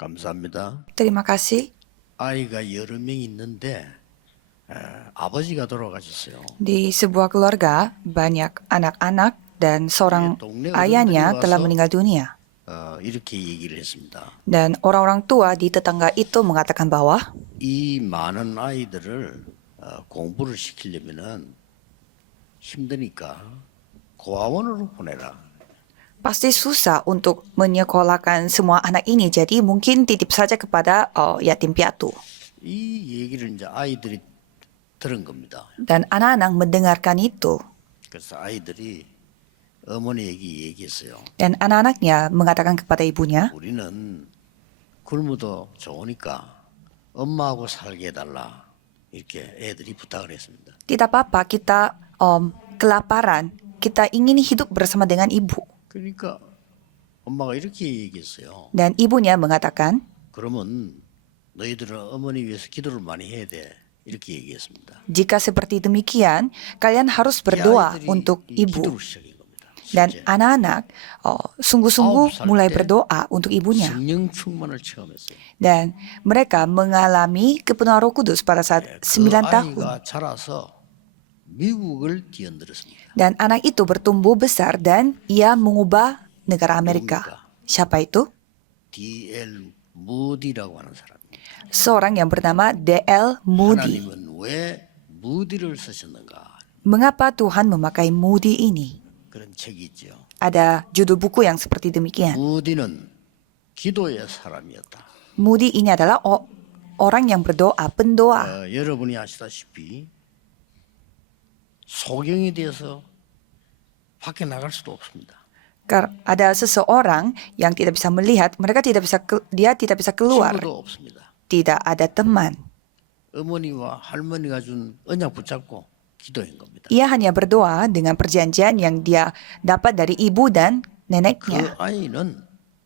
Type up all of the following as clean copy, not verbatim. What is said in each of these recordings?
감사합니다. Terima kasih. 아이가 여러 명 있는데 아버지가 돌아가셨어요. Di sebuah keluarga, banyak anak-anak dan seorang 동네 ayahnya 어른들이 telah 와서 meninggal dunia. 이렇게 얘기를 했습니다. Dan orang-orang tua di tetangga itu mengatakan bahwa 이 많은 아이들을 공부를 시키려면은 힘드니까 고아원으로 보내라. pasti susah untuk menyekolahkan semua anak ini, jadi mungkin titip saja kepada yatim piatu. 이 얘기를 이제 아이들이 들은 겁니다. Dan anak-anak mendengarkan itu. 그래서 아이들이 어머니에게 얘기했어요. Dan anak-anaknya mengatakan kepada ibunya, 우리는 굶어도 좋으니까 엄마하고 살게 해달라. 이렇게 애들이 부탁을 했습니다. tidak apa-apa kita kelaparan, kita ingin hidup bersama dengan ibu. 그러니까 엄마가 이렇게 얘기했어요. Dan ibunya mengatakan, 그러면 너희들은 어머니 위해서 기도를 많이 해야 돼. 이렇게 얘기했습니다. jika seperti demikian, kalian harus 이 berdoa 아이들이 untuk 이 ibu. 기도를 시작한 겁니다. Dan 실제 anak-anak sungguh-sungguh 9살 mulai 때 berdoa untuk ibunya. 성령 충만을 체험했어요. Dan mereka mengalami kepenuhan Roh Kudus pada saat 그 9 tahun. 아이가 자라서 미국을 뒤흔들었습니다. Dan anak itu bertumbuh besar dan ia mengubah negara Amerika. Siapa itu? D.L. 무디라고 하는 사람입니다. Seorang yang bernama D.L. Moody. 하나님은 왜 무디를 쓰셨는가? Mengapa Tuhan memakai Moody ini? 그런 책이 있죠. Ada judul buku yang seperti demikian. 무디는 기도의 사람이었다. Moody ini adalah orang yang berdoa, pendoa. 여러분이 아시다시피 소경이 되어서 밖에 나갈 수도 없습니다. Ada seseorang yang tidak bisa melihat, dia tidak bisa keluar, 친구도 없습니다. tidak ada teman. 어머니와 할머니가 준 언약 붙잡고 기도한 겁니다. Ia hanya berdoa dengan perjanjian yang dia dapat dari ibu dan 그 neneknya. 아이는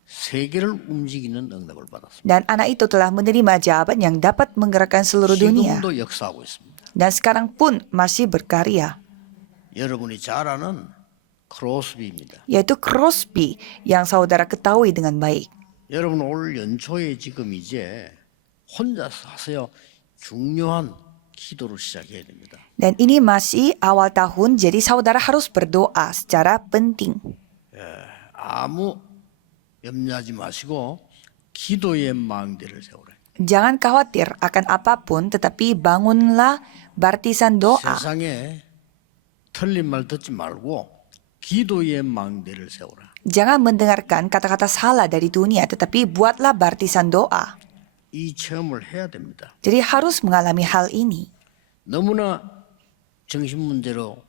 세계를 움직이는 응답을 받았습니다. Dan anak itu telah menerima jawaban yang dapat menggerakkan seluruh dunia. 지금도 역사하고 있습니다. Dan sekarang pun masih berkarya, 여러분이 잘 아는 크로스비입니다. yaitu Crosby yang saudara ketahui dengan baik. 여러분 올 연초에 지금 이제 혼자서 하세요. 중요한 기도를 시작해야 됩니다. Dan ini masih awal tahun, jadi saudara harus berdoa secara penting. 아무 염려하지 마시고 기도의 망대를 세우라. Jangan khawatir akan apapun, tetapi bangunlah baptisan doa. 세상에 틀린 말 듣지 말고 기도의 망대를 세우라. Jangan mendengarkan kata-kata salah dari dunia, tetapi buatlah baptisan doa. 이 체험을 해야 됩니다. Jadi harus mengalami hal ini. 너무나 정신 문제로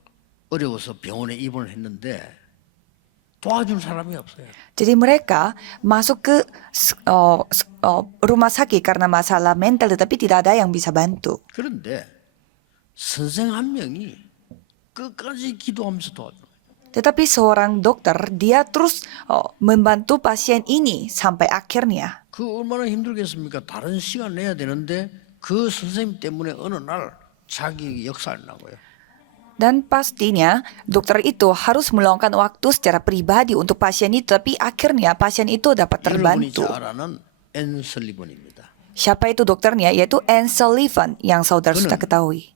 어려워서 병원에 입원을 했는데 도와줄 사람이 없어요. Jadi mereka masuk ke rumah sakit karena masalah mental, tetapi tidak ada yang bisa bantu. 그런데 선생 한 명이 끝까지 기도하면서 도와줘요. Tetapi seorang dokter, dia terus membantu pasien ini sampai akhirnya. 그 얼마나 힘들겠습니까? 다른 시간 내야 되는데 그 선생님 때문에 어느 날 자기 역사를 나고요. Dan pastinya dokter itu harus meluangkan waktu secara pribadi untuk pasien itu, tapi akhirnya pasien itu dapat 여러분이 terbantu. 잘 아는 앤 설리번입니다. Siapa itu dokternya? Yaitu Anne Sullivan yang saudara sudah ketahui.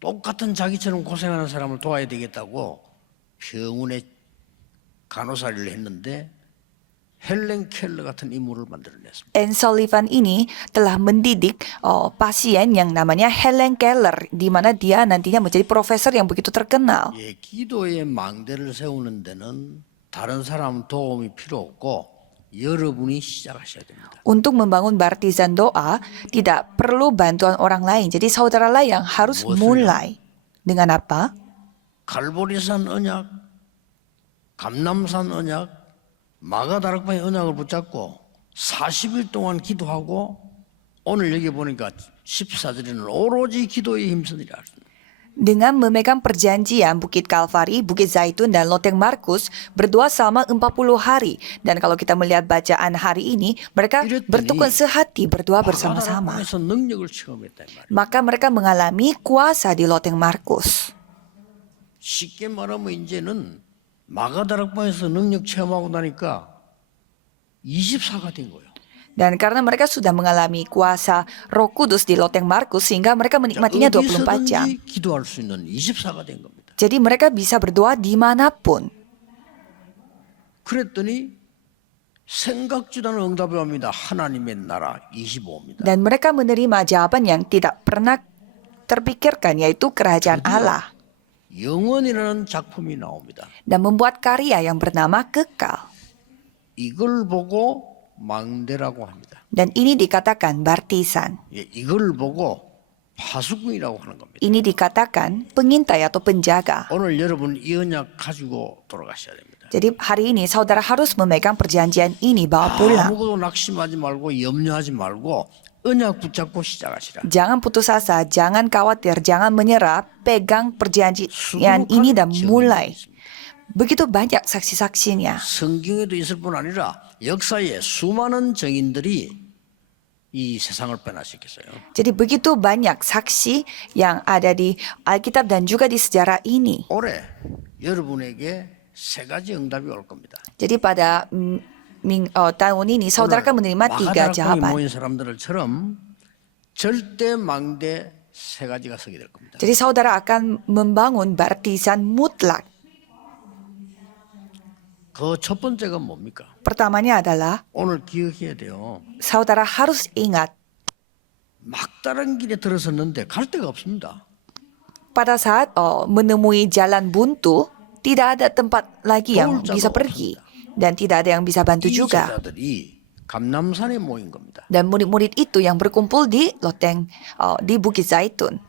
똑같은 자기처럼 고생하는 사람을 도와야 되겠다고 병원에 간호사를 했는데 헬렌 켈러 같은 인물을 만들어냈습니다. Anne Sullivan ini telah mendidik pasien yang namanya Helen Keller, di mana dia nantinya menjadi profesor yang begitu terkenal. 예, 기도의 망대를 세우는 데는 다른 사람 도움이 필요 없고 여러분이 시작하셔야 됩니다. Untuk membangun baptisan doa, tidak perlu bantuan orang lain. Jadi saudaralah yang harus mulai. Dengan apa? 갈보리산 언약, 감남산 언약, 마가다락방의 언약을 붙잡고 40일 동안 기도하고 오늘 여기 보니까 14절에는 오로지 기도에 힘쓰니라. Dengan memegang perjanjian Bukit Kalvari, Bukit Zaitun, dan Loteng Markus berdoa selama 40 hari. Dan kalau kita melihat bacaan hari ini, mereka bertukar sehati berdoa bersama-sama. 마가다락방에서 능력을 체험했다 이 말이에요. Maka mereka mengalami kuasa di Loteng Markus. 쉽게 말하면 이제는 마가다락방에서 능력 체험하고 나니까 24가 된 거예요. Dan karena mereka sudah mengalami kuasa Roh Kudus di loteng Markus sehingga mereka menikmatinya 24 jam. 어디서든지 기도할 수 있는 24가 된 겁니다. Jadi mereka bisa berdoa dimanapun. 그랬더니 생각지도 않은 응답이 옵니다. 하나님의 나라 25입니다. Dan mereka menerima jawaban yang tidak pernah terpikirkan, yaitu kerajaan Allah. 영원이라는 작품이 나옵니다. Dan membuat karya yang bernama Kekal. 이걸 보고 망대라고 합니다. Dan ini dikatakan Bartisan. 예, 이걸 보고 파수꾼이라고 하는 겁니다. Ini dikatakan pengintai atau penjaga. 오늘 여러분 이 언약 가지고 돌아가셔야 됩니다. Jadi hari ini saudara harus memegang perjanjian ini bawa pulang. 아무것도 낙심하지 말고 염려하지 말고 언약 붙잡고 시작하시라. Jangan putus asa, jangan khawatir, jangan menyerah. Pegang perjanjian ini dan mulai. Begitu banyak saksi-saksinya. 성경에도 있을 뿐 아니라 역사에 수많은 증인들이 이 세상을 변화시켰어요. Jadi begitu banyak saksi yang ada di Alkitab dan juga di sejarah ini. 올해 여러분에게 세 가지 응답이 올 겁니다. Jadi pada tahun ini saudara akan menerima 3 마가다락방에 jawaban. 모인 사람들처럼 절대 망대 세 가지가 서게 될 겁니다. Jadi saudara akan membangun baptisan mutlak. 그 첫 번째가 뭡니까? Pertamanya adalah 오늘 기억해야 돼요. saudara harus ingat 막다른 길에 들어섰는데 갈 데가 없습니다. pada saat menemui jalan buntu, tidak ada tempat lagi yang bisa pergi dan tidak ada yang bisa bantu 이 juga. 제자들이 감람산에 모인 겁니다. Dan murid-murid itu yang berkumpul di loteng di Bukit Zaitun.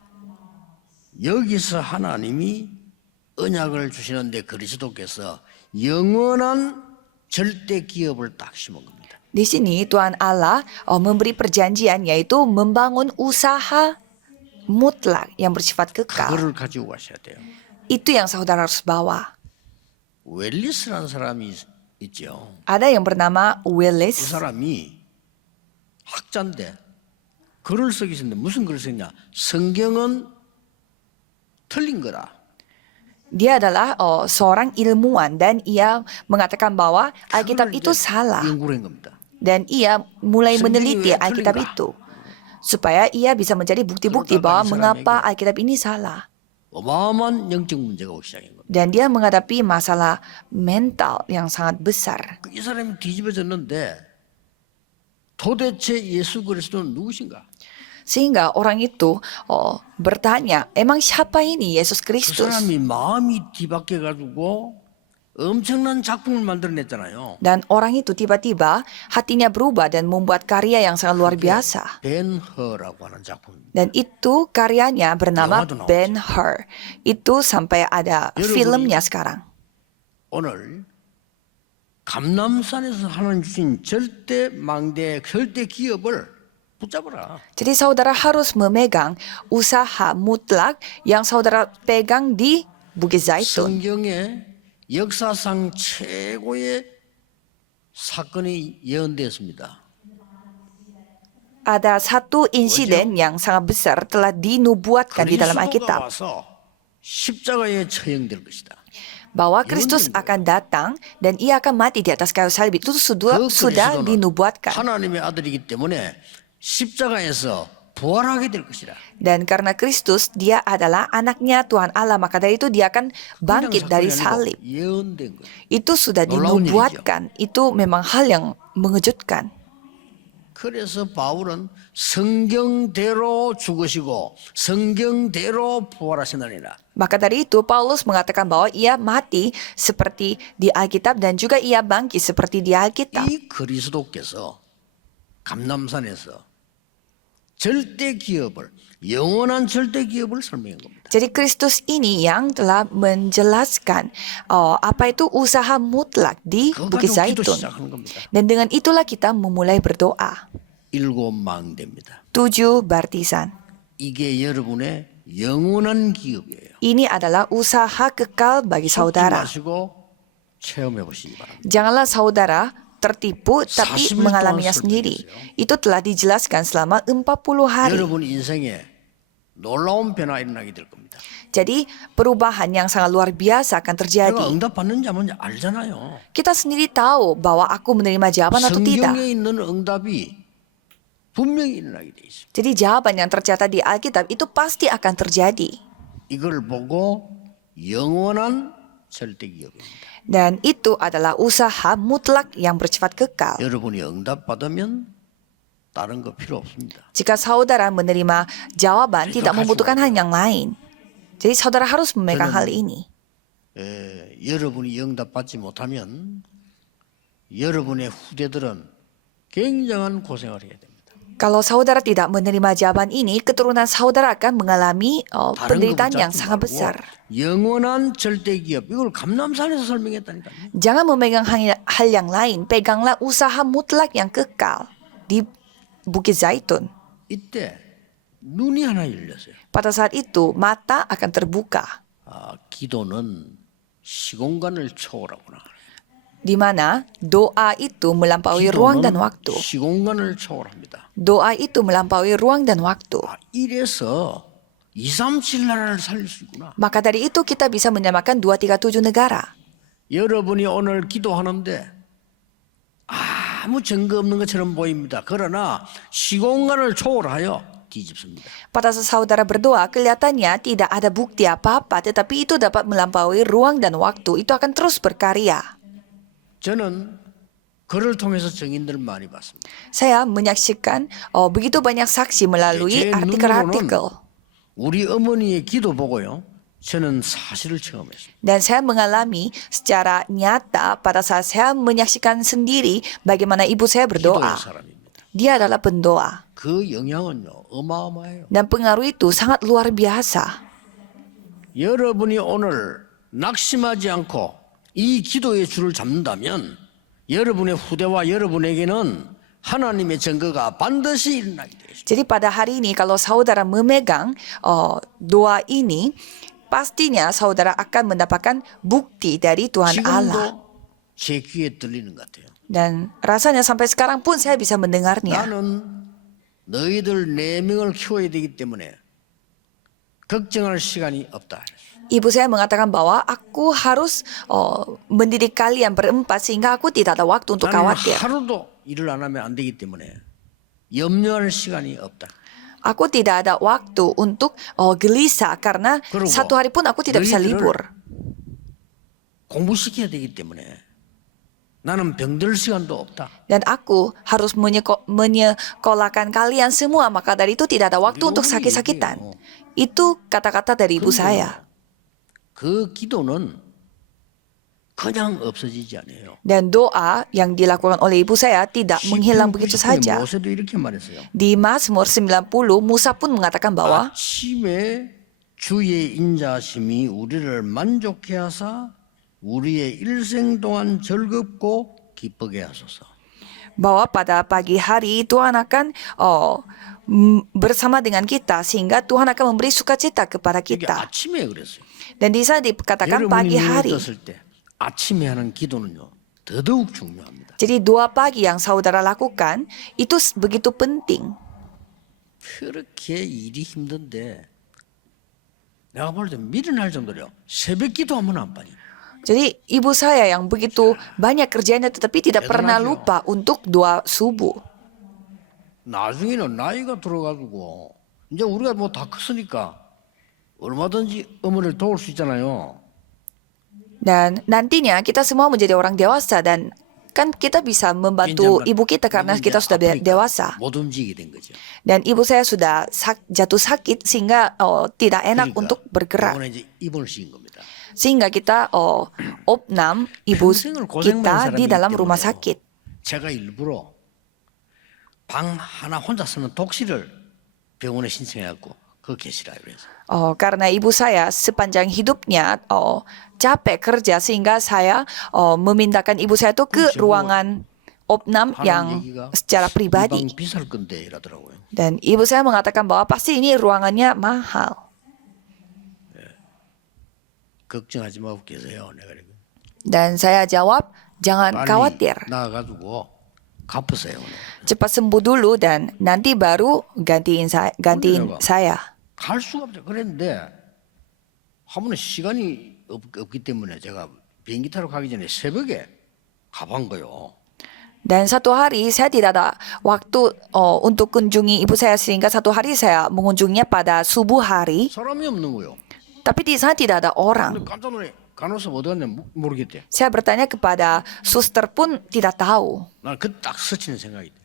여기서 하나님이 언약을 주시는데 그리스도께서 영원한 절대 기업을 딱 심은 겁니다. Di sini Tuhan Allah memberi perjanjian yaitu membangun usaha mutlak yang bersifat kekal. 그거를 가지고 가셔야 돼요. Itu yang saudara harus bawa. 웰리스라는 사람이 있죠. Ada yang bernama 그 Willis. 사람이 학자인데 글을 쓰기 있는데 무슨 글을 썼냐? 성경은 틀린 거다. Dia adalah seorang ilmuwan dan ia mengatakan bahwa Alkitab itu salah. 연구를 한 겁니다. Dan ia mulai Sendiri meneliti ya, Alkitab telinga. itu supaya ia bisa mencari bukti-bukti bahwa mengapa Alkitab ini salah. 어마어마한 영적 문제가 오기 시작한 겁니다. Dan dia menghadapi masalah mental yang sangat besar. 이 사람이 뒤집어졌는데 도대체 예수 그리스도는 누구신가? Sehingga orang itu bertanya, emang siapa ini Yesus 그 Kristus? 사람이 마음이 뒤바뀌어 가지고 엄청난 작품을 만들어냈잖아요. Dan orang itu tiba-tiba hatinya berubah dan membuat karya yang sangat luar biasa. 벤허라고 하는 작품입니다. Dan itu karyanya bernama 영화도 나왔죠. Ben-Hur. Itu sampai ada 여러분이- filmnya sekarang. 오늘 감람산에서 하나님 주신 절대 망대 절대 기업을 붙잡아라. Jadi saudara harus memegang usaha mutlak yang saudara pegang di Bukit Zaitun. 성경에 역사상 최고의 사건이 예언되었습니다. Ada satu insiden yang sangat besar telah dinubuatkan di dalam 그리스도가 Alkitab. 와서 십자가에 처형될 것이다. Bahwa Kristus akan datang dan ia akan mati di atas kayu salib. Itu sudah 그리스도는 dinubuatkan. 하나님의 아들이기 때문에 십자가에서 부활하게 될 것이다. Dan karena Kristus dia adalah anaknya Tuhan Allah, maka dari itu dia akan bangkit dari salib. 예언된 거예요. Itu sudah 놀라운 dinubuatkan. Itu memang hal yang mengejutkan. 그래서 바울은 성경대로 죽으시고 성경대로 부활하시느니라. Maka dari itu Paulus mengatakan bahwa ia mati seperti di Alkitab dan juga ia bangkit seperti di Alkitab. 이 그리스도께서 감람산에서 절대 기업을 영원한 절대 기업을 설명한 겁니다. Jadi Kristus ini yang telah menjelaskan apa itu usaha mutlak di 그거 Bukit 가지고 기도 Zaitun. 시작하는 겁니다. Dan dengan itulah kita memulai berdoa. 7 망대입니다. 7 baptisan. 이게 여러분의 영원한 기업이에요. Ini adalah usaha kekal bagi 속지 saudara. 마시고 체험해 보시기 바랍니다. Janganlah saudara tertipu tapi 40일 mengalaminya 동안 sendiri. 설명했어요. Itu telah dijelaskan selama 40 hari. 여러분 인생에 놀라운 변화가 일어나게 될 겁니다. Jadi perubahan yang sangat luar biasa akan 내가 terjadi. 응답받는지 안 받는지 알잖아요. Kita sendiri tahu bahwa aku menerima jawaban atau tidak. 성경에 있는 응답이 분명히 일어나게 돼 있습니다. Jadi jawaban yang tercatat di Alkitab itu pasti akan terjadi. 이걸 보고 영원한 절대 기업입니다. Dan itu adalah usaha mutlak yang bersifat kekal. 여러분이 응답받으면 다른 거 필요 없습니다. Jika saudara menerima jawaban, tidak membutuhkan hal yang lain. Jadi saudara harus memegang hal ini. 여러분이 응답받지 못하면 여러분의 후대들은 굉장한 고생을 해야 됩니다. Kalau saudara tidak menerima jawaban ini, keturunan saudara akan mengalami penderitaan yang sangat besar. 영원한 절대 기업 이걸 감남산에서 설명했다니까요. Jangan memegang hal yang lain, peganglah usaha mutlak yang kekal di Bukit Zaitun. 이때 눈이 하나 열렸어요. Pada saat itu, mata akan terbuka. 기도는 시공간을 초월하구나. Di mana doa itu melampaui ruang dan waktu. 시공간을 초월합니다. Doa itu melampaui ruang dan waktu. 이래서 237 나라를 살릴 수 있구나. Maka dari itu kita bisa menyamakan 237 negara. 여러분이 오늘 기도하는데 아무 증거 없는 것처럼 보입니다. 그러나 시공간을 초월하여 뒤집습니다. Pada saat saudara berdoa, kelihatannya tidak ada bukti apa-apa, tetapi itu dapat melampaui ruang dan waktu. Itu akan terus berkarya. 저는 글을 통해서 증인들 많이 봤습니다. Saya menyaksikan begitu banyak saksi melalui 제 artikel-artikel. 우리 어머니의 기도 보고요. 저는 사실을 체험했습니다. Dan saya mengalami secara nyata pada saat saya menyaksikan sendiri bagaimana ibu saya berdoa. 기도의 사람입니다. Dia adalah pendoa. 그 영향은요 어마어마해요. Dan pengaruh itu sangat luar biasa. 여러분이 오늘 낙심하지 않고 이 기도의 줄을 잡는다면 여러분의 후대와 여러분에게는 하나님의 증거가 반드시 일어나게 되어 있습니다. Jadi pada hari ini kalau saudara memegang doa ini, pastinya saudara akan mendapatkan bukti dari Tuhan Allah. 지금도 제 귀에 들리는 것 같아요. Dan rasanya sampai sekarang pun saya bisa mendengarnya. 나는 너희들 4명을 키워야 되기 때문에 걱정할 시간이 없다. Ibu saya mengatakan bahwa aku harus mendidik kalian berempat sehingga aku tidak ada waktu untuk 나는 khawatir. 하루도 일을 안 하면 안 되기 때문에 염려할 시간이 없다. Aku tidak ada waktu untuk gelisah karena 그리고 satu hari pun aku tidak bisa 너희들을 libur. 공부시켜야 되기 때문에 나는 병들 시간도 없다. Dan aku harus menyekolahkan kalian semua, maka dari itu tidak ada waktu untuk sakit-sakitan. Itu kata-kata dari ibu saya. 그 기도는 그냥 없어지지 않아요. Dan doa yang dilakukan oleh ibu saya tidak menghilang begitu saja. 모세도 이렇게 말했어요. Di Mazmur 90, Musa pun mengatakan bahwa 아침에 주의 인자심이 우리를 만족해 하사 우리의 일생 동안 즐겁고 기쁘게 하소서. bahwa pada pagi hari Tuhan akan bersama dengan kita sehingga Tuhan akan memberi sukacita kepada 이게 kita. 아침에 그랬어요. Dan di sana dikatakan pagi 여러분이 hari. 눈을 떴을 때 아침에 하는 기도는요 더더욱 중요합니다. Jadi doa pagi yang saudara lakukan itu begitu penting. 그렇게 일이 힘든데 내가 볼 때 미련할 정도로요. 새벽 기도하면 안 빠져. Jadi ibu saya yang begitu banyak kerjanya tetapi tidak pernah lupa untuk doa subuh. 나중에는 나이가 들어가지고 이제 우리가 뭐 다 컸으니까 얼마든지 어머니를 도울 수 있잖아요. Dan nantinya kita semua menjadi orang dewasa dan kan kita bisa membantu ibu kita karena kita sudah dewasa. 못 움직이게 된 거죠. Dan ibu saya sudah jatuh sakit sehingga tidak enak untuk bergerak. 이번에 이제 입원을 시킨 겁니다. Sehingga kita opnam ibu 평생을 고생만 kita 한 di 사람이기 dalam rumah 때문에요. sakit. 제가 일부러 방 하나 혼자 쓰는 독실을 병원에 신청해갖고 그 계시라 그래서. Karena ibu saya sepanjang hidupnya capek kerja sehingga saya memindahkan ibu saya itu ke ruangan opnam yang secara pribadi. 방 비쌀 건데 이러더라고요. Dan ibu saya mengatakan bahwa pasti ini ruangannya mahal. 걱정하지 말고 계세요. 내가 그러고. Dan saya jawab, jangan khawatir. 나가가지고 갚으세요. Cepat sembuh dulu dan nanti baru gantiin saya. 갈 수가 없죠. 그랬는데 한 번은 시간이 없기 때문에 제가 비행기 타러 가기 전에 새벽에 가본 거요. Dan satu hari saya tidak ada waktu untuk kunjungi ibu saya sehingga satu hari saya mengunjunginya pada subuh hari. 사람이 없는 거요. Tapi di sana tidak ada orang. 근데 깜짝 놀래. 간호사 어디 갔냐 모르겠대. Saya bertanya kepada suster pun tidak tahu. 난 그 딱 스치는 생각이 돼.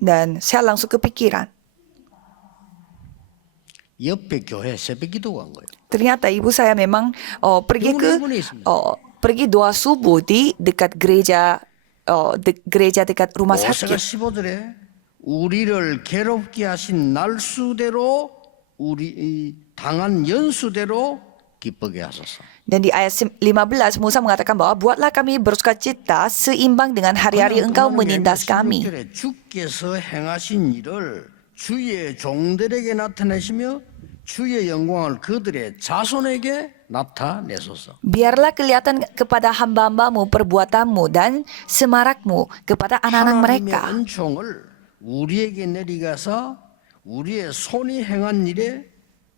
Dan saya langsung kepikiran. 옆에 교회 새벽 기도 간 거예요. Ternyata ibu saya memang pergi doa subuh di dekat gereja gereja dekat rumah 모세가 sakit. 15절에 우리를 괴롭게 하신 날수대로 우리 당한 연수대로 기쁘게 하소서. Dan di ayat 15 Musa mengatakan bahwa buatlah kami bersukacita seimbang dengan hari-hari engkau menindas kami. 16절에 주께서 행하신 일을 주의 종들에게 나타내시며 주의 영광을 그들의 자손에게 나타내소서. Biarlah kelihatan kepada hamba-hambamu perbuatanmu dan semarakmu kepada anak-anak mereka. 하나님의 은총을 우리에게 내리가서 우리의 손이 행한 일에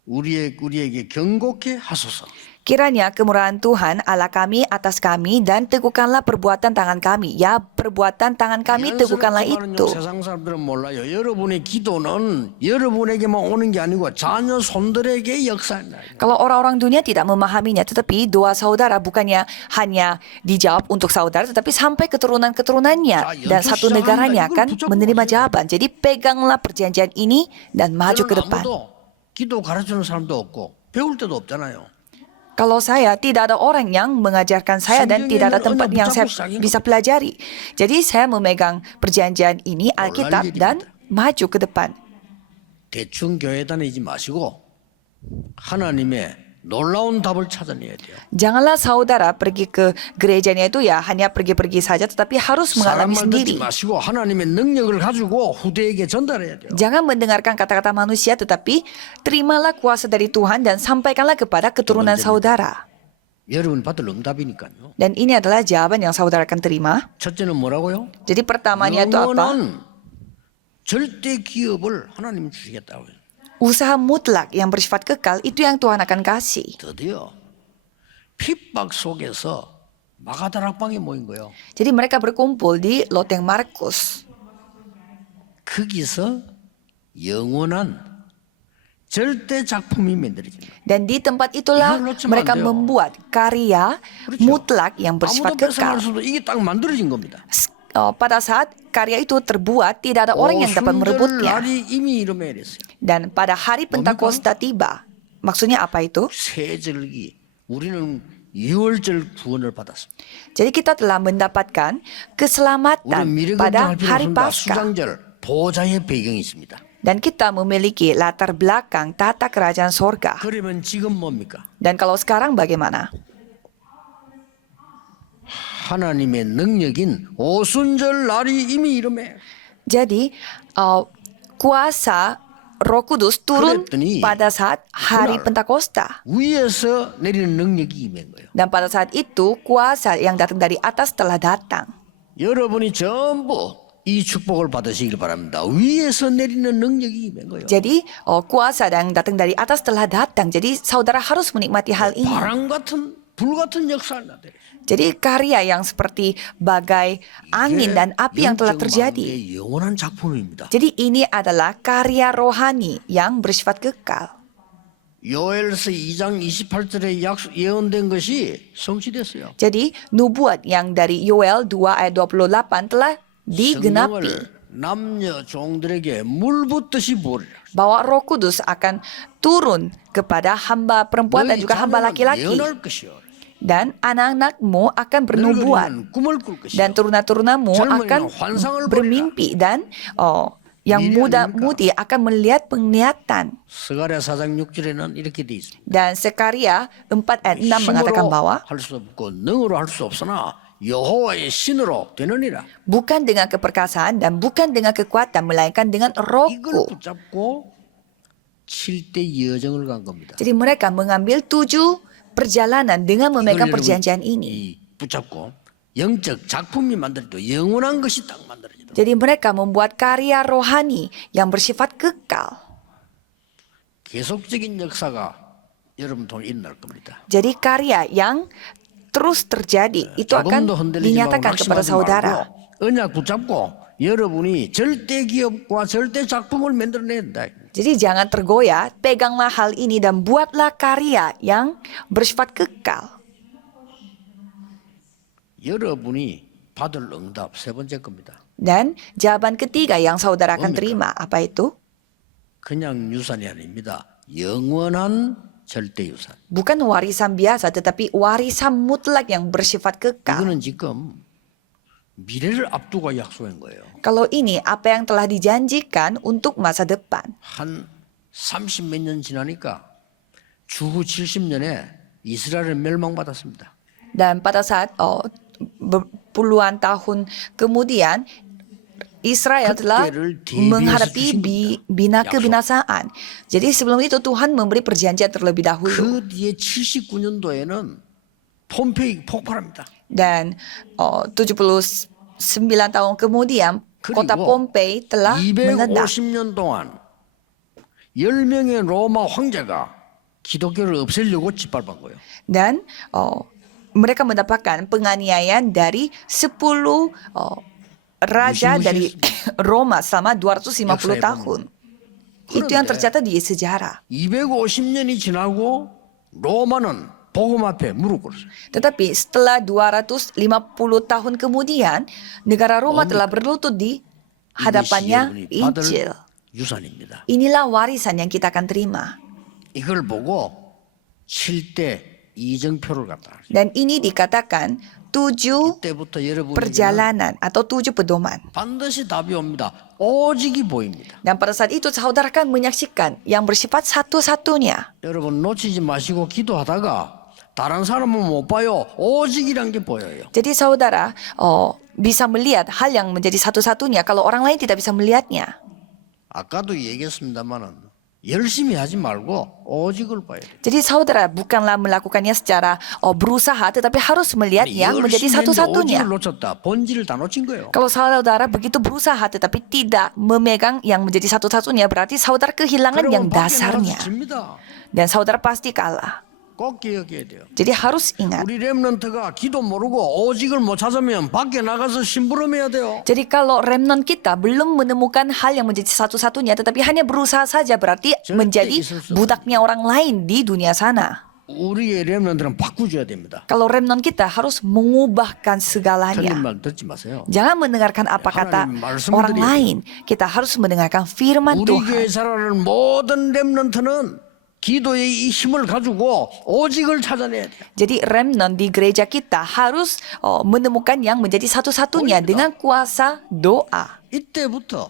우리에게 경고케 하소서. Kiranya kemurahan Tuhan Allah kami atas kami dan teguhkanlah perbuatan tangan kami. Ya, perbuatan tangan kami teguhkanlah itu. 세상 사람들은 몰라요. 여러분의 기도는 여러분에게만 오는 게 아니고 자녀 손들에게 역사한다. Kalau orang-orang dunia tidak memahaminya, tetapi doa saudara bukannya hanya dijawab untuk saudara, tetapi sampai keturunan-keturunannya dan satu negaranya akan menerima jawaban. Jadi peganglah perjanjian ini dan maju ke depan. 기도 가르치는 사람도 없고 배울 데도 없잖아요. Kalau saya, tidak ada orang yang mengajarkan saya dan tidak ada tempat yang saya bisa pelajari. Jadi saya memegang perjanjian ini, Alkitab, dan maju ke depan. 대충 교회 다니지 마시고 하나님의 놀라운 답을 찾아내야 돼요. Janganlah saudara pergi ke gerejanya itu ya hanya pergi-pergi saja, tetapi harus mengalami 사람 말 듣지 sendiri. 마시고 하나님의 능력을 가지고 후대에게 전달해야 돼요. Jangan mendengarkan kata-kata manusia, tetapi terimalah kuasa dari Tuhan dan sampaikanlah kepada keturunan saudara. 여러분 받을 응답이니까요. Dan ini adalah jawaban yang saudara akan terima. 첫째는 뭐라고요? Jadi pertamanya itu apa? 영원한 절대 기업을 하나님 주시겠다고요. Usaha mutlak yang bersifat kekal itu yang Tuhan akan kasih. 드디어 핍박 속에서 마가다락방에 모인 거예요. Jadi mereka berkumpul di Loteng Markus. 거기서 영원한 절대 작품이 만들어집니다. Dan di tempat itulah 이걸 놓치면 mereka 안 돼요. membuat karya mutlak yang bersifat 아무도 뺏어갈 kekal. 수도 이게 딱 만들어진 겁니다. Pada saat karya itu terbuat, tidak ada orang yang dapat merebutnya. 날이 이미 이름에 이랬어요. Dan pada hari Pentakosta tiba. Maksudnya apa itu? 새 절기 우리는 유월절 구원을 받았습니다. Jadi kita telah mendapatkan 우리는 keselamatan 미래건강 pada 할 필요 hari 없습니다. Paskah. 수장절 보좌의 배경이 있습니다. Dan kita memiliki latar belakang tata kerajaan sorga. 그러면 지금 뭡니까? Dan kalau sekarang bagaimana? 하나님의 능력인 오순절 날이 이미 이름에 Jadi kuasa Roh Kudus turun 그랬더니 pada saat hari 그날 Pentakosta. 위에서 내리는 능력이 임한 거예요. Dan pada saat itu kuasa yang datang dari atas telah datang. 여러분이 전부 이 축복을 받으시길 바랍니다. 위에서 내리는 능력이 임한 거예요. Jadi kuasa yang datang dari atas telah datang. Jadi saudara harus menikmati hal ini. 바람 같은 불 같은 역사를 나타내. Jadi karya yang seperti bagai angin dan api yang telah terjadi. 영원한 작품입니다. Jadi ini adalah karya rohani yang bersifat kekal. 요엘서 2장 28절에 예언된 것이 성취됐어요. Jadi nubuat yang dari Yoel 2 ayat 28 telah digenapi. 성령을 남녀 종들에게 물 붓듯이 부으리라. Bahwa Roh Kudus akan turun kepada hamba perempuan dan 너희 juga hamba 자녀는 laki-laki. 예언할 것이요. Dan anak-anakmu akan bernubuat. 늙은이는 꿈을 꿀 것이요. Dan turun-turunamu 젊은이는 akan 환상을 bermimpi. Dan yang 미래 muda-mudi akan melihat penglihatan. 스가랴 4장 6절에는 이렇게 돼 있습니다. Dan Sekaria 4 ayat 6 mengatakan bahwa 할 수 없고 능으로 할 수 없으나 여호와의 신으로 되느니라. bukan dengan keperkasaan dan bukan dengan kekuatan, melainkan dengan 이걸 rohku. 붙잡고 7대 여정을 간 겁니다. Jadi mereka mengambil 7 perjalanan dengan memegang 이걸 perjanjian 여러분 ini. 붙잡고 영적 작품이 만들어져 영원한 것이 딱 만들어지다. Jadi mereka membuat karya rohani yang bersifat kekal. 계속적인 역사가 여러분 통해 일어날 겁니다. Jadi karya yang terus terjadi itu akan 조금도 흔들리지 말고 dinyatakan kepada 낙심하지 saudara. 말고 언약 붙잡고 여러분이 절대 기업과 절대 작품을 만들어내야 된다. Jadi jangan tergoyah, peganglah hal ini dan buatlah karya yang bersifat kekal. 여러분이 받을 응답 세 번째 겁니다. Dan jawaban ketiga yang saudara akan terima, apa itu? 그냥 유산이 아닙니다. 영원한 절대 유산. Bukan warisan biasa, tetapi warisan mutlak yang bersifat kekal. 이거는 지금 미래를 앞두고 약속한 거예요. Kalau ini apa yang telah dijanjikan untuk masa depan. 한 30 몇 년 지나니까 주후 70년에 이스라엘은 멸망받았습니다. Dan pada saat puluhan tahun kemudian Israel telah menghadapi kebinasaan. Jadi sebelum itu Tuhan memberi perjanjian terlebih dahulu. 그 뒤에 79년도에는 폼페이 폭발합니다. Dan 79 tahun kemudian kota Pompei telah meledak. 250년 동안 10명의 로마 황제가 기독교를 없애려고 짓밟은 거예요. Dan mereka mendapatkan penganiayaan dari 10 raja dari Roma selama 250 tahun. Itu yang tercatat di sejarah. 250년이 지나고 로마는 복음 앞에 무릎 꿇었어요. Tetapi setelah 250 tahun kemudian, negara Roma telah berlutut di hadapannya 이것이 여러분이 받을 Injil. 유산입니다. Inilah warisan yang kita akan terima. 이걸 보고 7대 이정표를 갖다. Dan ini dikatakan 7 그때부터 여러분이 perjalanan atau 7 pedoman. 반드시 답이 옵니다. 오직이 보입니다. Dan pada saat itu saudara akan menyaksikan yang bersifat satu-satunya. 여러분 놓치지 마시고 기도하다가 다른 사람은 못 봐요. 오직이란 게 보여요. Jadi saudara bisa melihat hal yang menjadi satu-satunya kalau orang lain tidak bisa melihatnya. 아까도 얘기했습니다만은 열심히 하지 말고 오직을 봐야 돼요. Jadi saudara bukanlah melakukannya secara berusaha, tetapi harus melihat yang menjadi 열심히 했는데 satu-satunya. 오직을 놓쳤다. 본질을 다 놓친 거예요. Kalau saudara begitu berusaha tetapi tidak memegang yang menjadi satu-satunya, berarti saudara kehilangan yang 그러면 밖에 dasarnya. 나가서 집니다. Dan saudara pasti kalah. 꼭 기억해야 돼요. Jadi harus ingat. 우리 렘넌트가 기도 모르고 오직을 못 찾으면 밖에 나가서 심부름해야 돼요. Jadi kalau remnant kita belum menemukan hal yang menjadi satu-satunya, tetapi hanya berusaha saja, berarti menjadi budaknya orang lain di dunia sana. 우리의 렘넌트는 바꾸줘야 됩니다. Kalau remnant kita harus mengubahkan 틀린 segalanya. 말 듣지 마세요. Jangan mendengarkan apa kata 하나님 말씀을 orang 드려야 lain. Kita harus mendengarkan firman 우리 교회 Tuhan. 살아가는 모든 렘넌트는 기도의 이 힘을 가지고 오직을 찾아내야 돼요. Jadi remnant di gereja kita harus menemukan yang menjadi satu-satunya dengan kuasa doa. 이때부터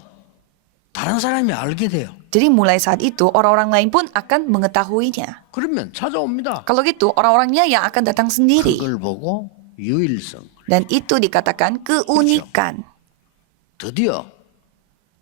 다른 사람이 알게 돼요. Jadi mulai saat itu orang-orang lain pun akan mengetahuinya. 그러면 찾아옵니다. Kalau gitu orang-orangnya yang akan datang sendiri. 그걸 보고 유일성. Dan itu dikatakan keunikan. 드디어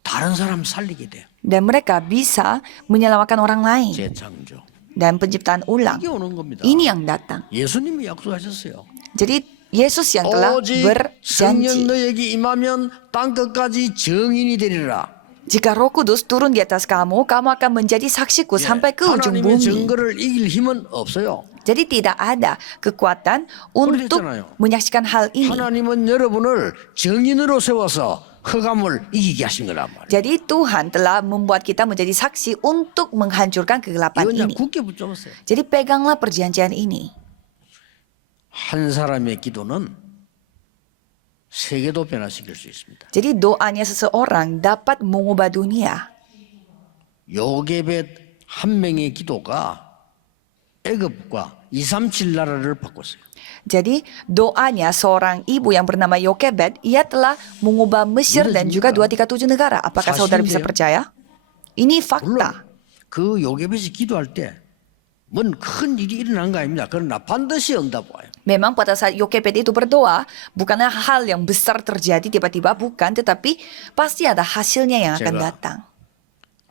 다른 사람 살리게 돼요. Dan mereka bisa menyelamatkan orang lain. 재창조. Dan penciptaan ulang. 이게 오는 겁니다. Ini yang datang. 예수님이 약속하셨어요. Jadi Yesus yang telah 오직 berjanji. 성령 너에게 임하면 땅 끝까지 증인이 되리라. Jika Roh Kudus turun di atas kamu, kamu akan menjadi saksiku sampai ke ujung 하나님의 bumi. 증거를 이길 힘은 없어요. Jadi tidak ada kekuatan untuk 그랬잖아요. menyaksikan hal ini. 하나님은 여러분을 증인으로 세워서 흑암을 이기게 하신 거란 말이에요. Jadi Tuhan telah membuat kita menjadi saksi untuk menghancurkan kegelapan 이건 그냥 ini. 굳게 붙잡았어요. Jadi peganglah perjanjian ini. 한 사람의 기도는 세계도 변화시킬 수 있습니다. Jadi doanya seseorang dapat mengubah dunia. 요게벳 한 명의 기도가 애굽과 237 나라를 바꿨어요. Jadi doanya seorang ibu yang bernama Yokebed, ia telah mengubah Mesir dan juga 237 negara. Apakah saudara bisa percaya? Ini 물론 fakta. 그 요게벳이 기도할 때 뭔 큰 일이 일어난 거 아닙니다. 그러나 반드시 응답 와요. Memang pada saat Yokebed itu berdoa, bukanlah hal yang besar terjadi tiba-tiba, bukan. Tetapi pasti ada hasilnya yang akan 제가 datang.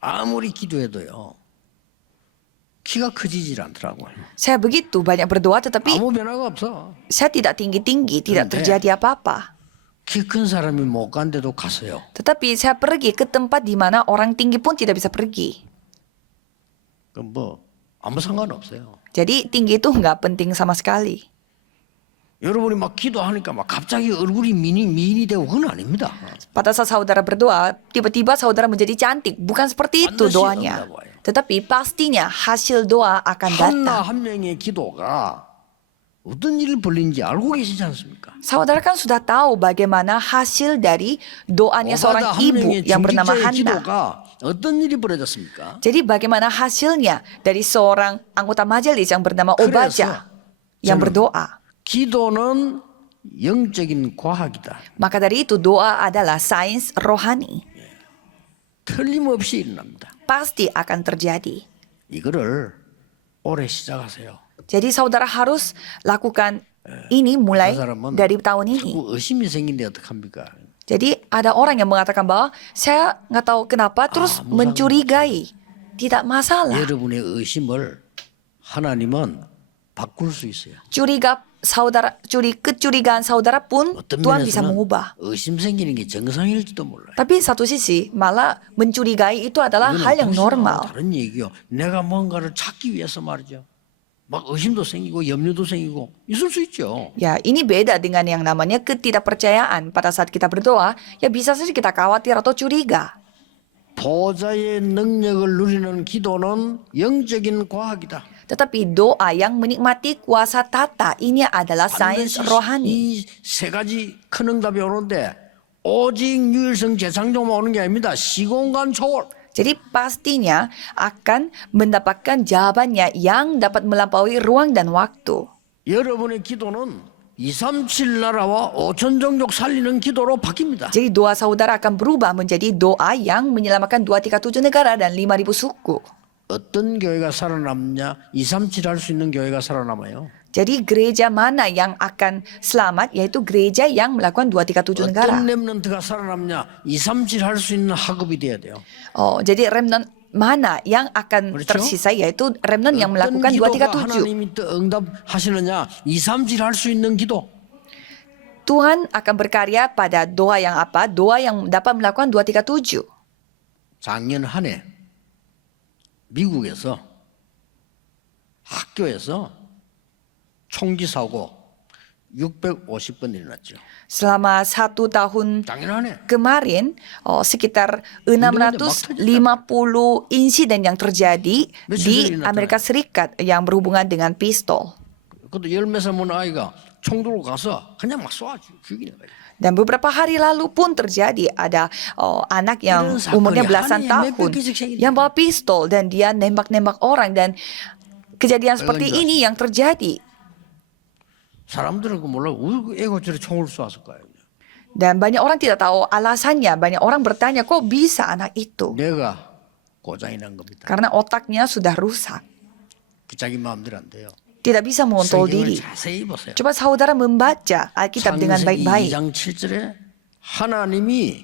아무리 기도해도요. 키가 커지질 않더라고요. Saya begitu banyak berdoa, tetapi 아무 변화가 없어. saya tidak tinggi-tinggi, tidak 그런데 terjadi apa-apa. 키 큰 사람이 못 간 데도 갔어요. Tetapi saya pergi ke tempat di mana orang tinggi pun tidak bisa pergi. 그 뭐 아무 상관없어요. Jadi tinggi itu nggak penting sama sekali. 여러분이 막 기도하니까 막 갑자기 얼굴이 미인이 되고 그건 아닙니다. Pada saat saudara berdoa, tiba-tiba saudara menjadi cantik. Bukan seperti itu 반드시 doanya. 응답 와요. Tetapi pastinya hasil doa akan datang. 하나 한 명의 기도가 어떤 일을 벌리는지 알고 계시지 않습니까? Saudara kan sudah tahu bagaimana hasil dari doanya 오바다 seorang 한 ibu 명의 yang bernama 중직자의 Hana. 기도가 어떤 일이 벌어졌습니까? Jadi bagaimana hasilnya dari seorang anggota majelis yang bernama Obaja yang 저는 berdoa. 기도는 영적인 과학이다. Maka dari itu doa adalah sains rohani. 틀림없이 일어납니다. Pasti akan terjadi. 이거를 올해 시작하세요. Jadi saudara harus lakukan ini mulai 그 사람은 dari tahun ini. 자꾸 의심이 생긴데 어떡합니까? Jadi ada orang yang mengatakan bahwa saya nggak tahu kenapa terus mencurigai. Tidak masalah. 여러분의 의심을 하나님은 바꿀 수 있어요. Kecurigaan saudara pun 어떤 Tuhan bisa 면에서는 mengubah. 의심 생기는 게 정상일지도 몰라요. Tapi satu sisi malah mencurigai itu adalah hal yang normal. 다른 얘기요. 내가 뭔가를 찾기 위해서 말이죠. 막 의심도 생기고 염려도 생기고 있을 수 있죠. Ya, ini beda dengan yang namanya ketidakpercayaan. Pada saat kita berdoa, ya bisa saja kita khawatir atau curiga. 보좌의 능력을 누리는 기도는 영적인 과학이다. Tetapi doa yang menikmati kuasa tata ini adalah sains 반드시 rohani. 이 세 가지 큰 응답이 오는데 오직 유일성 재창조만 오는 게 아닙니다. 시공간 초월. Jadi pastinya akan mendapatkan jawabannya yang dapat melampaui ruang dan waktu. 여러분의 기도는 237 나라와 5천 종족 살리는 기도로 바뀝니다. Jadi doa saudara akan berubah menjadi doa yang menyelamatkan 237 negara dan 5.000 suku. 어떤 교회가 살아남냐? 237 할 수 있는 교회가 살아남아요. Jadi gereja mana yang akan selamat? Yaitu gereja yang melakukan 237 negara. 어떤 렘넌트가 살아남냐? 237 할 수 있는 학업이 돼야 돼요. Oh, jadi remnant mana yang akan 그렇죠? tersisa? Yaitu remnant yang 어떤 melakukan 기도가 237. 하나님이 또 응답하시느냐? 237 할 수 있는 기도. Tuhan akan berkarya pada doa yang apa? Doa yang dapat melakukan 237. 작년 한 해 미국에서 학교에서 총기 사고 650번 일어났죠. Selama 1 tahun 작년 한 해. kemarin, sekitar 650 insiden yang terjadi di Amerika Serikat yang berhubungan dengan pistol. 그것도 열매사 문 아이가 총 들고 가서 그냥 막 쏴 죽이는 거예요. Dan beberapa hari lalu pun terjadi ada anak yang umurnya belasan tahun yang bawa pistol dan dia nembak-nembak orang dan kejadian seperti ini yang terjadi. 사람들은 그 몰라. 왜 애가 저래 총을 쏘았을 거예요. Dan banyak orang tidak tahu alasannya. Banyak orang bertanya, kok bisa anak itu? 내가 고장이 난 겁니다. Karena otaknya sudah rusak. 그 자기 마음대로 안 돼요. Tidak bisa mengontrol 성경을 diri. 자세히 보세요. Coba saudara membaca Alkitab dengan 창세기 baik-baik. 2장 7절에 하나님이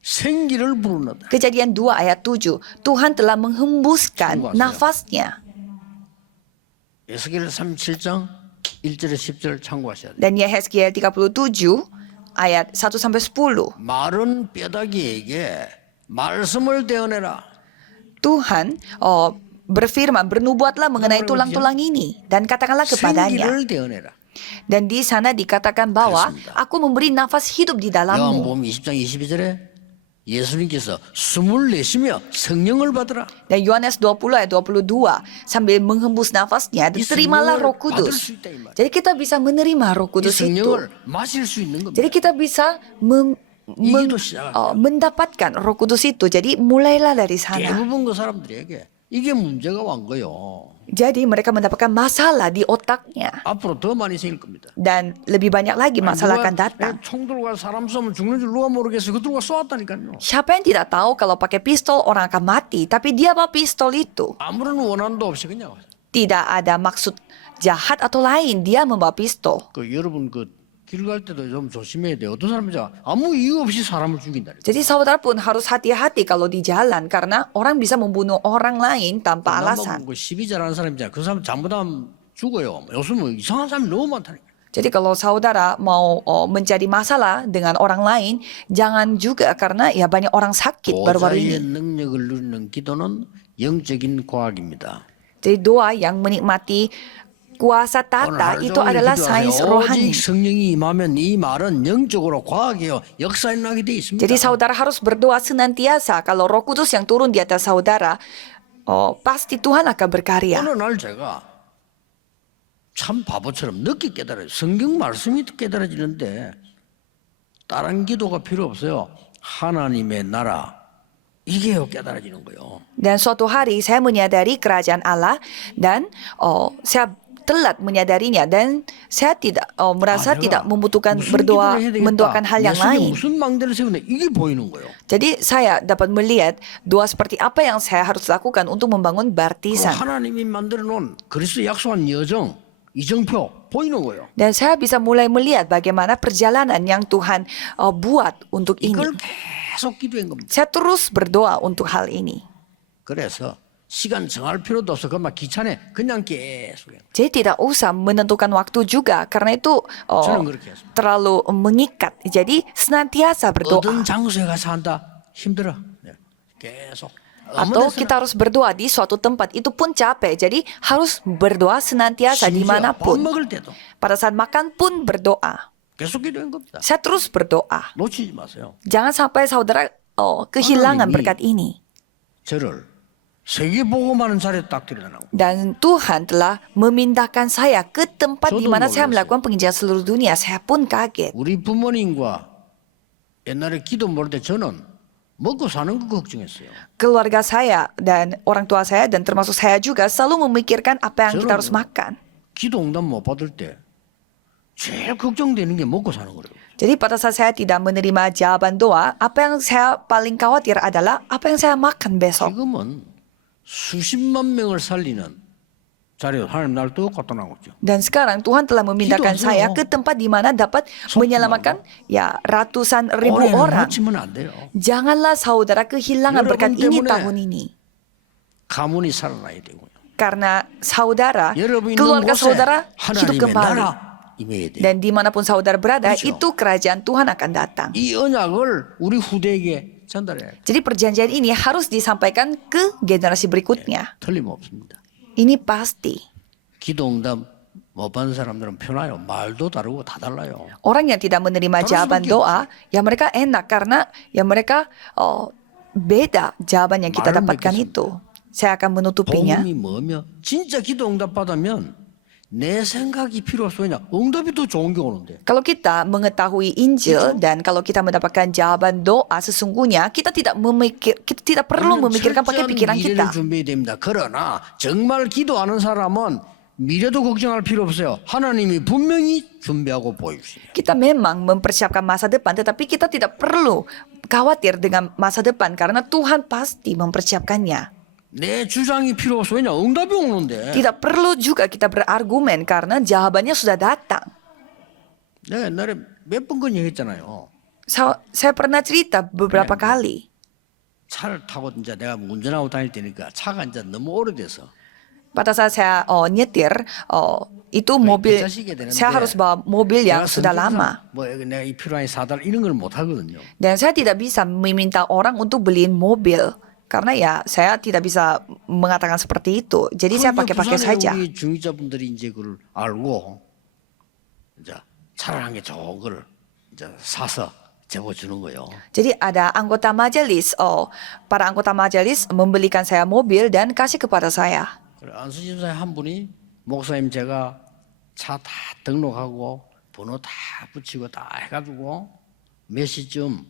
생기를 부르노다. Kejadian 2 ayat 7. Tuhan telah menghembuskan Sungguh, nafasnya. 에스겔 37장 1절에 10절 참고하셔야 돼요. Dan Yehezkiel 37 ayat 1-10. 마른 뼈다귀에게 말씀을 대어내라. Tuhan berfirman, bernubuatlah mengenai tulang-tulang ini dan katakanlah kepadanya. 생기를 대어내라. Dan di sana dikatakan bahwa 그렇습니다. aku memberi nafas hidup di dalammu. 요한복음 20장 22절에 예수님께서 숨을 내쉬며 성령을 받으라. Dan Yohanes 20 ayat 22 sambil menghembus nafasnya, 이 terimalah 성령을 Roh 받을 Kudus. 수 있다 이 말이에요. Jadi kita bisa menerima Roh 이 Kudus itu. 성령을 마실 수 있는 겁니다. Jadi kita bisa 이기도 시작하세요. mendapatkan Roh Kudus itu. Jadi mulailah dari sana. 대부분 그 사람들에게 이게 문제가 온 거요. Jadi mereka mendapatkan masalah di otaknya. 앞으로 더 많이 생길 겁니다. Dan lebih banyak lagi masalah akan datang. 총 들고 가 사람 쏘면 죽는 줄 누가 모르겠어. 그 들고 쏘았다니까요. Siapa yang tidak tahu kalau pakai pistol orang akan mati. Tapi dia bawa pistol itu. 아무런 원한도 없이 그냥 Tidak ada maksud jahat atau lain. Dia membawa pistol. 그 여러분 그 길 갈 때도 좀 조심해야 돼요. 어떤 사람이 아무 이유 없이 사람을 죽인다. Jadi saudara pun harus hati-hati kalau di jalan. Karena orang bisa membunuh orang lain tanpa alasan. 그 시비 잘하는 사람이잖아. 그 사람 잘못하면 죽어요. 요즘 뭐 이상한 사람이 너무 많다니까. Jadi kalau saudara mau menjadi masalah dengan orang lain, jangan juga karena ya banyak orang sakit baru-baru 보좌의 ini. 능력을 누리는 기도는 영적인 과학입니다. Jadi doa yang menikmati kuasa 오늘 tata 하루 itu 종일 adalah 기도하세요. sains rohani. 오직 성령이 임하면 이 말은 영적으로 과학이요 역사에 나게 돼 있습니다. Jadi saudara harus berdoa senantiasa. Kalau Roh Kudus yang turun di atas saudara, pasti Tuhan akan berkarya. 어느 날 제가 참 바보처럼 늦게 깨달아요. 성경 말씀이 깨달아지는데 다른 기도가 필요 없어요. 하나님의 나라 이게요 깨달아지는 거예요. Dan suatu hari saya menyadari kerajaan Allah dan saya telat menyadarinya dan saya tidak merasa tidak membutuhkan berdoa mendoakan hal yang lain. 무슨 망대를 세우네 이게 보이는 거예요. Jadi saya dapat melihat doa seperti apa yang saya harus lakukan untuk membangun baptisan. 하나님이 만들어 놓은 그리스도 약속한 여정 이정표 보이는 거예요. Dan saya bisa mulai melihat bagaimana perjalanan yang Tuhan buat untuk ini. 이걸 계속 기도한 겁니다. Saya terus berdoa untuk hal ini. 그래서 시간 정할 필요도 없어. 그만 귀찮아. 그냥 계속 해요. Jadi tidak usah menentukan waktu juga karena itu 저는 그렇게 했습니다. terlalu mengikat. Jadi senantiasa berdoa. 어떤 장소에 가서 한다 힘들어. 네. 계속. Atau kita harus berdoa di suatu tempat itu pun capek. Jadi harus berdoa senantiasa 밥 dimanapun. 먹을 때도 Pada saat makan pun berdoa. 계속 기도한 겁니다. Saya terus berdoa. 놓치지 마세요. Jangan sampai saudara kehilangan 하나님이 berkat ini. 저를 세계 복음하는 자리에 딱 들여다놓고 Dan Tuhan telah memindahkan saya ke tempat di 저도 mana saya 놀랐어요. melakukan penginjilan seluruh dunia. Saya pun kaget. 우리 부모님과 옛날에 기도 모를 때 저는 먹고 사는 거 걱정했어요. Keluarga saya dan orang tua saya dan termasuk saya juga selalu memikirkan apa yang kita harus makan. 기도 응답 못 받을 때 제일 걱정되는 게 먹고 사는 거예요. Jadi pada saat saya tidak menerima jawaban doa, apa yang saya paling khawatir adalah apa yang saya makan besok. 지금은 수십만 명을 살리는 자리에 하나님 날 또 갖다 놨죠. Dan sekarang Tuhan telah memindahkan Gidoh, saya ke tempat di mana dapat menyelamatkan ya ratusan ribu 올해는 orang. 놓치면 안 돼요. Janganlah saudara kehilangan berkat 여러분 ini 때문에 tahun ini. 가문이 살아나야 되고요. Karena saudara, 여러분 있는 keluarga 곳에 saudara hidup 하나님의 kembali. 나라 임해야 돼요. Dan dimanapun saudara berada, 그렇죠. itu kerajaan Tuhan akan datang. 이 언약을 우리 후대에게 전달해야 돼요. Jadi perjanjian ini harus disampaikan ke generasi berikutnya. 틀림없습니다. Ini pasti. 기도 응답 못 받는 사람들은 편해요. 말도 다르고 다 달라요. Orang yang tidak menerima Harus jawaban begitu. doa, ya mereka enak karena ya mereka beda jawaban yang kita 말은 dapatkan 맺겠습니다. itu. Saya akan menutupinya. 복음이 뭐며 진짜 기도 응답 받으면 내 생각이 필요 없으냐 응답이 더 좋은 게 오는데 Kalau kita mengetahui Injil dan kalau kita mendapatkan jawaban doa sesungguhnya, kita tidak perlu memikirkan pakai pikiran 미래를 kita. 준비해야 됩니다. 그러나 정말 기도하는 사람은 미래도 걱정할 필요 없어요. 하나님이 분명히 준비하고 보여주시네요. Kita memang mempersiapkan masa depan, tetapi kita tidak perlu khawatir dengan masa depan karena Tuhan pasti mempersiapkannya. 내 주장이 필요 없어. 왜냐 응답이 오는데. Tidak perlu juga kita berargumen karena jawabannya sudah datang. 내가 옛날에 몇 번 그런 얘기 했잖아요. Saya pernah cerita beberapa kali. 차를 타고 이제 내가 운전하고 다닐 때니까 차가 이제 너무 오래돼서 Pada saat saya nyetir, itu mobil, saya harus bawa mobil yang sudah lama. 뭐 내가 이 필요하니 사달 이런 걸 못 하거든요. Dan saya tidak bisa meminta orang untuk beliin mobil. Karena ya saya tidak bisa mengatakan seperti itu. Jadi saya pakai-pakai saja. 우리 중위자분들이 이제 그걸 알고 이제 차를 한 개 좋은 걸 이제 사서 재워주는 거예요. Jadi ada anggota majelis, para anggota majelis membelikan saya mobil dan kasih kepada saya. 그래 안수진 사님 한 분이 목사님 제가 차 다 등록하고 번호 다 붙이고 다 해가지고 몇 시쯤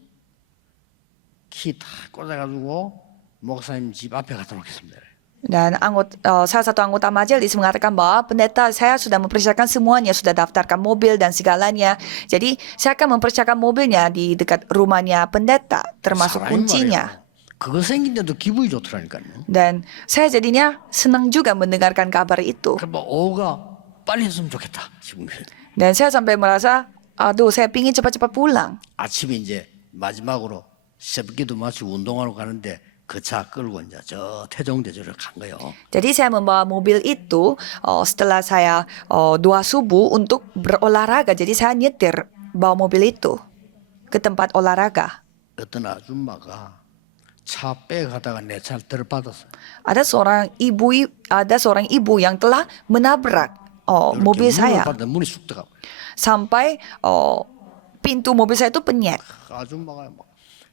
키 다 꽂아가지고 목사님 집 앞에 갖다 놓겠습니다. Dan salah satu anggota majelis mengatakan bahwa pendeta saya sudah mempersiapkan semuanya, sudah daftarkan mobil dan segalanya. Jadi saya akan mempersiapkan mobilnya di dekat rumahnya pendeta, termasuk 사람이 kuncinya. 말이에요. 그거 생긴데도 기분이 좋더라니까요. Dan saya jadinya senang juga mendengarkan kabar itu. 그래 뭐 오후가 빨리 했으면 좋겠다. 지금 Dan saya sampai merasa, aduh saya pingin cepat-cepat pulang. 아침에 이제 마지막으로 새벽기도 마치고 운동하러 가는데 그 차 끌고 이제 저 태종대교를 간 거예요. Jadi saya membawa mobil itu setelah saya doa subuh untuk berolahraga. Jadi saya nyetir bawa mobil itu ke tempat olahraga. 어떤 아줌마가 차 빼가다가 내 차를 들받았어요. Ada seorang ibu yang telah menabrak mobil saya 문이 쑥 들어가고. sampai pintu mobil saya itu penyet. 아줌마가 막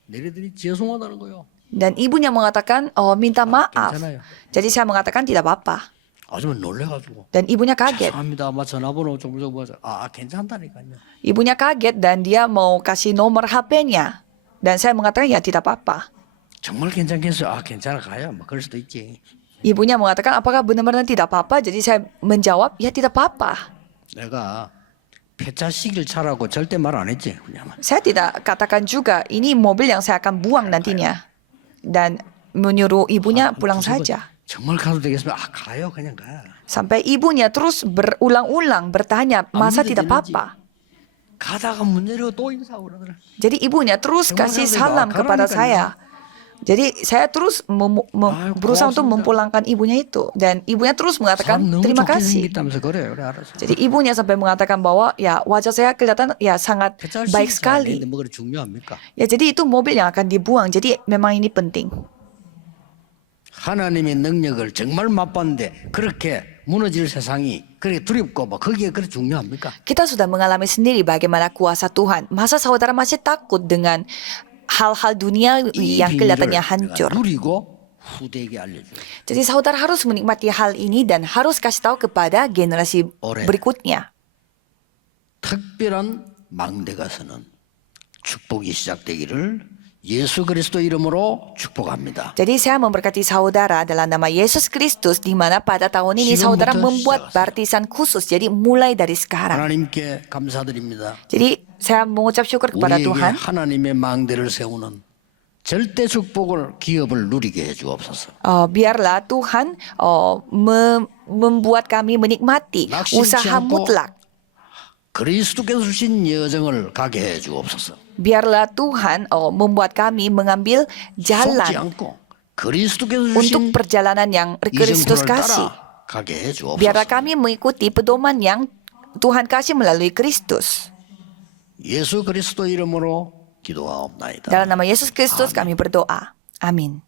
내리더니 죄송하다는 거예요. Dan ibunya mengatakan, minta maaf. 괜찮아요. Jadi saya mengatakan tidak apa-apa. 아줌마 놀래가지고. Dan ibunya kaget. 죄송합니다. 아마 전화번호 좀 물어보자. 괜찮다니까요. Ibunya kaget dan dia mau kasih nomor HP-nya. Dan saya mengatakan ya tidak apa-apa. 정말 괜찮겠어요. 괜찮아 가요. 뭐 그럴 수도 있지. Ibunya mengatakan apakah benar-benar tidak apa-apa? Jadi saya menjawab ya tidak apa-apa. 내가 폐차시킬 차라고 절대 말 안 했지. 그냥. Saya tidak katakan juga ini mobil yang saya akan buang nantinya. Dan menyuruh ibunya pulang saja. 정말 가도 되겠으면 가요. 그냥 가. Sampai ibunya terus berulang-ulang bertanya, masa tidak apa-apa? 가다가 문 내리고 또 인사하고 그러더라. Jadi ibunya terus kasih salam kepada saya. Jadi saya terus berusaha untuk memulangkan ibunya itu. Dan ibunya terus mengatakan terima kasih. 그래, 알았어. Jadi ibunya sampai mengatakan bahwa ya wajah saya kelihatan ya sangat baik sekali. 뭐 그래 중요합니까? Ya jadi itu mobil yang akan dibuang. Jadi memang ini penting. 하나님의 능력을 정말 맛봤는데 그렇게 무너질 세상이 그렇게 두렵고 뭐 그게 그렇게 중요합니까? Kita sudah mengalami sendiri bagaimana kuasa Tuhan. Masa saudara masih takut dengan hal-hal dunia yang kelihatannya hancur? 누리고 후대에게 알려줘요. Jadi saudara harus menikmati hal ini dan harus kasih tahu kepada generasi berikutnya. 특별한 망대가서는 축복이 시작되기를 예수 그리스도 이름으로 축복합니다. Jadi saya memberkati saudara dalam nama Yesus Kristus di mana pada tahun ini saudara membuat baptisan khusus. Jadi mulai dari sekarang. 하나님께 감사드립니다. Jadi saya mengucap syukur kepada 우리에게 Tuhan. 하나님의 망대를 세우는 절대 축복을 기업을 누리게 해 주옵소서. Biarlah Tuhan membuat kami menikmati usaha mutlak. 그리스도께서 주신 여정을 가게 해 주옵소서. Biarlah Tuhan membuat kami mengambil 속지 jalan 않고 그리스도께서 untuk 주신 perjalanan yang Kristus 이정표를 kasih. 따라 가게 해 주옵소서. Biarlah kami mengikuti pedoman yang Tuhan kasih melalui Kristus. 예수 그리스도 이름으로 기도하옵나이다. Dalam nama Yesus Kristus kami berdoa. Amin.